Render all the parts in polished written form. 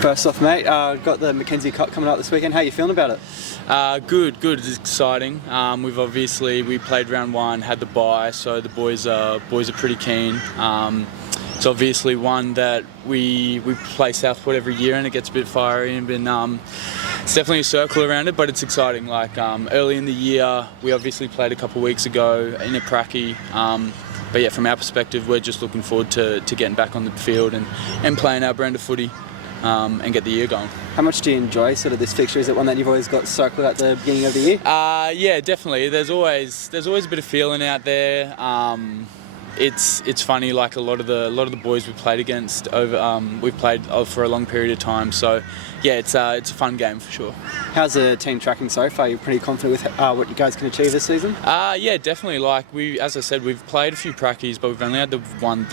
First off, mate, got the Mackenzie Cup coming up this weekend. How are you feeling about it? Good. It's exciting. We played round one, had the bye, so the boys are pretty keen. It's obviously one that we play Southport every year, and it gets a bit fiery and it's definitely a circle around it, but it's exciting. Early in the year, we obviously played a couple of weeks ago in a pracky. But yeah, from our perspective, we're just looking forward to getting back on the field and playing our brand of footy and get the year going. How much do you enjoy sort of this fixture? Is it one that you've always got circled at the beginning of the year? Yeah, definitely. There's always a bit of feeling out there. It's funny, like a lot of the boys we've played against we've played for a long period of time. So yeah, it's a fun game for sure. How's the team tracking so far? Are you pretty confident with what you guys can achieve this season? Yeah, definitely. As I said, we've played a few prackies, but we've only had the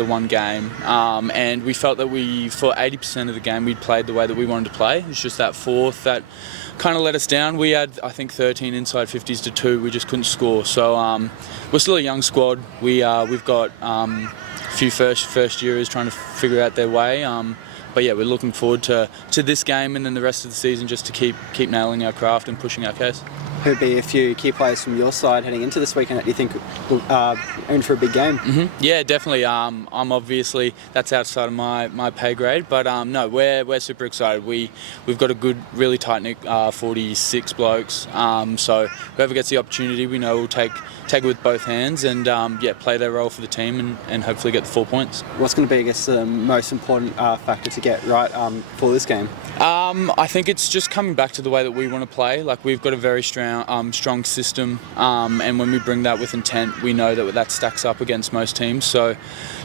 one game, and we felt that for 80% of the game we'd played the way that we wanted to play. It's just that fourth that kind of let us down. We had, I think, 13 inside 50s to 2. We just couldn't score. So we're still a young squad. We've got a few first yearers trying to figure out their way. But yeah, we're looking forward to this game and then the rest of the season just to keep nailing our craft and pushing our case. Who'd be a few key players from your side heading into this weekend that you think will aim for a big game? Mm-hmm. Yeah, definitely. I'm obviously, that's outside of my pay grade, but no, we're super excited. We've got a good, really tight-knit 46 blokes. So whoever gets the opportunity, we know will take it with both hands and play their role for the team and hopefully get the 4 points. What's going to be, I guess, the most important factor to get right for this game? I think it's just coming back to the way that we want to play. Like, we've got a very strong system, and when we bring that with intent, we know that stacks up against most teams. So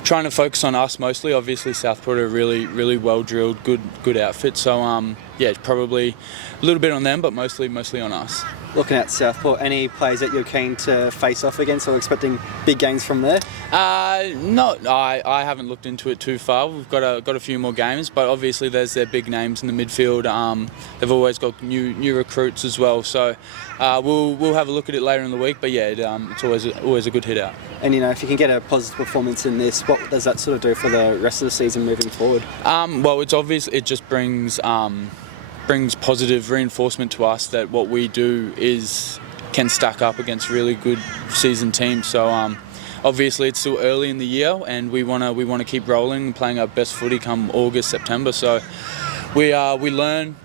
trying to focus on us mostly. Obviously Southport are a really well drilled, good outfit. So yeah, probably a little bit on them, but mostly on us. Looking at Southport, any players that you're keen to face off against or expecting big games from there? No, I haven't looked into it too far. We've got a few more games, but obviously there's their big names in the midfield. They've always got new recruits as well. So we'll have a look at it later in the week. But yeah, it's always a good hit out. And if you can get a positive performance in this, what does that sort of do for the rest of the season moving forward? Well, it's obvious. It just brings positive reinforcement to us that what we do can stack up against really good seasoned teams. So obviously it's still early in the year, and we want to keep rolling and playing our best footy come August, September. So we learn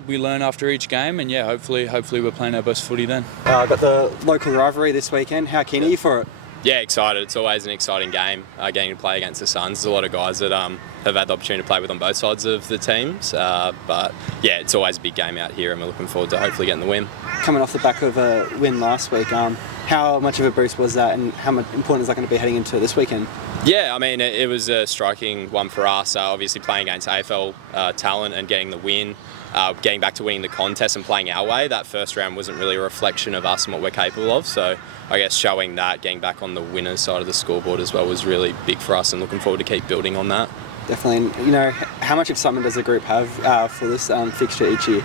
after each game, and yeah, hopefully we're playing our best footy then. Got the local rivalry this weekend. How keen are you for it? Yeah, excited. It's always an exciting game, getting to play against the Suns. There's a lot of guys that have had the opportunity to play with on both sides of the teams. But yeah, it's always a big game out here, and we're looking forward to hopefully getting the win. Coming off the back of a win last week, how much of a boost was that, and how important is that going to be heading into this weekend? Yeah, I mean, it was a striking one for us. Obviously playing against AFL talent and getting the win. Getting back to winning the contest and playing our way. That first round wasn't really a reflection of us and what we're capable of. So I guess showing that, getting back on the winner's side of the scoreboard as well was really big for us, and looking forward to keep building on that. Definitely. And, how much excitement does the group have for this fixture each year?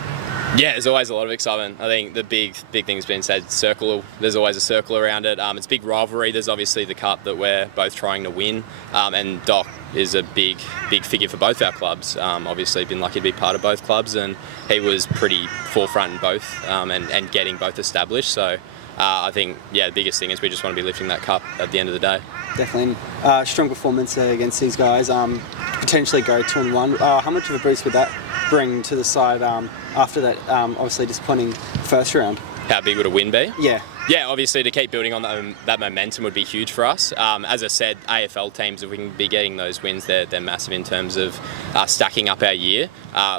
Yeah, there's always a lot of excitement. I think the big thing's been said, circle. There's always a circle around it. It's a big rivalry. There's obviously the cup that we're both trying to win, and Doc is a big figure for both our clubs. Obviously been lucky to be part of both clubs, and he was pretty forefront in both, and getting both established. So I think, yeah, the biggest thing is we just want to be lifting that cup at the end of the day. Definitely. Strong performance against these guys. Potentially go 2-1. How much of a boost would that bring to the side after that obviously disappointing first round? How big would a win be? Yeah, obviously to keep building on that momentum would be huge for us. As I said, AFL teams, if we can be getting those wins, they're massive in terms of stacking up our year.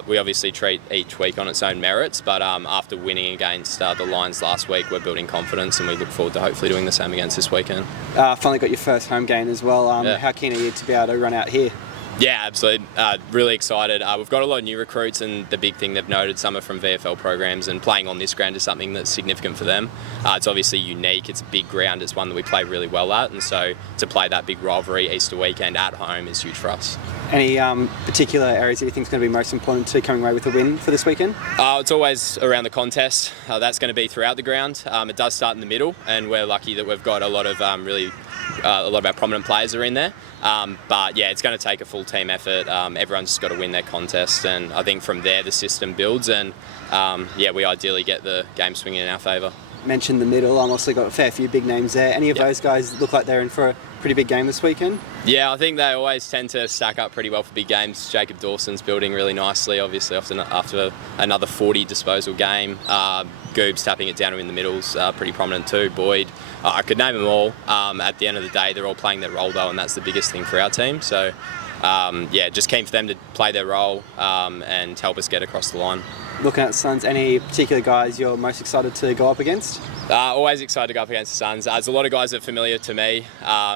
We obviously treat each week on its own merits, but after winning against the Lions last week, we're building confidence, and we look forward to hopefully doing the same against this weekend. Finally got your first home game as well. Yeah. How keen are you to be able to run out here? Yeah, absolutely. Really excited. We've got a lot of new recruits, and the big thing they've noted, some are from VFL programs, and playing on this ground is something that's significant for them. It's obviously unique. It's a big ground. It's one that we play really well at, and so to play that big rivalry Easter weekend at home is huge for us. Any particular areas that you think is going to be most important to coming away with a win for this weekend? It's always around the contest. That's going to be throughout the ground. It does start in the middle, and we're lucky that we've got a lot of a lot of our prominent players are in there. But yeah, it's going to take a full team effort. Everyone's just got to win their contest, and I think from there the system builds, and yeah, we ideally get the game swinging in our favour. Mentioned the middle. I've also got a fair few big names there. Any of those guys look like they're in for a pretty big game this weekend? Yeah, I think they always tend to stack up pretty well for big games. Jacob Dawson's building really nicely, obviously after another 40 disposal game. Goob's tapping it down in the middles, pretty prominent too. Boyd, I could name them all. At the end of the day, they're all playing their role though, and that's the biggest thing for our team. So yeah, just keen for them to play their role and help us get across the line. Looking at the Suns, any particular guys you're most excited to go up against? Always excited to go up against the Suns. There's a lot of guys that are familiar to me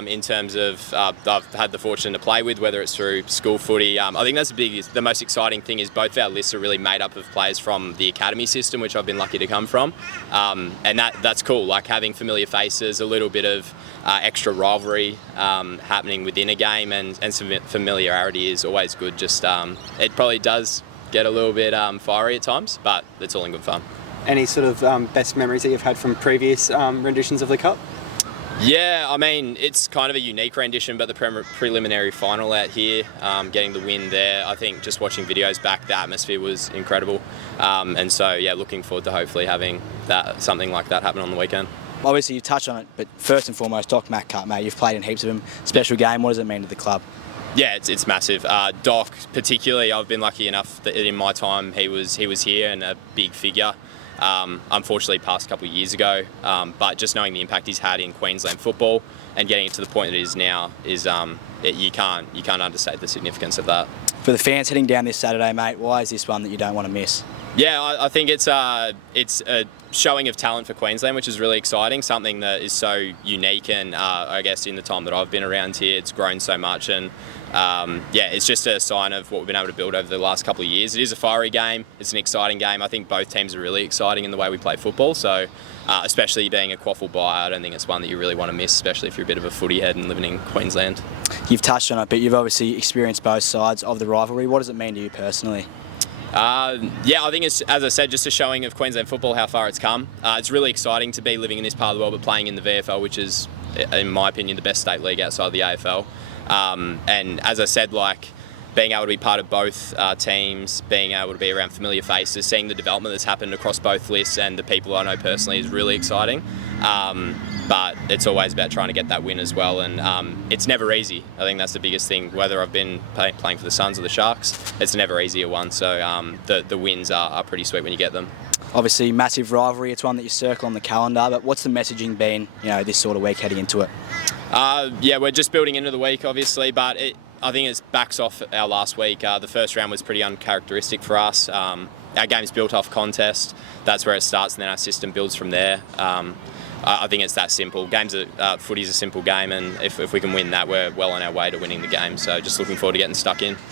in terms of I've had the fortune to play with, whether it's through school footy. I think that's the most exciting thing is both our lists are really made up of players from the academy system, which I've been lucky to come from, and that's cool. Like having familiar faces, a little bit of extra rivalry happening within a game, and some familiarity is always good. Just it probably does get a little bit fiery at times, but it's all in good fun. Any sort of best memories that you've had from previous renditions of the Cup? Yeah, I mean, it's kind of a unique rendition, but the preliminary final out here, getting the win there, I think just watching videos back, the atmosphere was incredible. And so, yeah, looking forward to hopefully having something like that happen on the weekend. Obviously, you touched on it, but first and foremost, Doc Mac Cup, mate. You've played in heaps of them. Special game, what does it mean to the club? Yeah, it's massive. Doc, particularly, I've been lucky enough that in my time he was here and a big figure. Unfortunately, passed a couple of years ago. But just knowing the impact he's had in Queensland football and getting it to the point that it is now is you can't understate the significance of that. For the fans heading down this Saturday, mate, why is this one that you don't want to miss? Yeah, I think it's a showing of talent for Queensland, which is really exciting. Something that is so unique, and I guess in the time that I've been around here, it's grown so much. And yeah, it's just a sign of what we've been able to build over the last couple of years. It is a fiery game. It's an exciting game. I think both teams are really exciting in the way we play football. So, especially being a Quaffle buy, I don't think it's one that you really want to miss, especially if you're a bit of a footy head and living in Queensland. You've touched on it, but you've obviously experienced both sides of the rivalry. What does it mean to you personally? Yeah, I think it's, as I said, just a showing of Queensland football, how far it's come. It's really exciting to be living in this part of the world, but playing in the VFL, which is, in my opinion, the best state league outside of the AFL. And as I said, like being able to be part of both teams, being able to be around familiar faces, seeing the development that's happened across both lists and the people I know personally is really exciting. But it's always about trying to get that win as well, and it's never easy. I think that's the biggest thing, whether I've been playing for the Suns or the Sharks, it's a never easier one, so the wins are pretty sweet when you get them. Obviously, massive rivalry, it's one that you circle on the calendar, but what's the messaging been, this sort of week heading into it? Yeah, we're just building into the week, obviously, but I think it backs off our last week. The first round was pretty uncharacteristic for us. Our game's built off contest. That's where it starts, and then our system builds from there. I think it's that simple. Footy's a simple game, and if we can win that, we're well on our way to winning the game. So just looking forward to getting stuck in.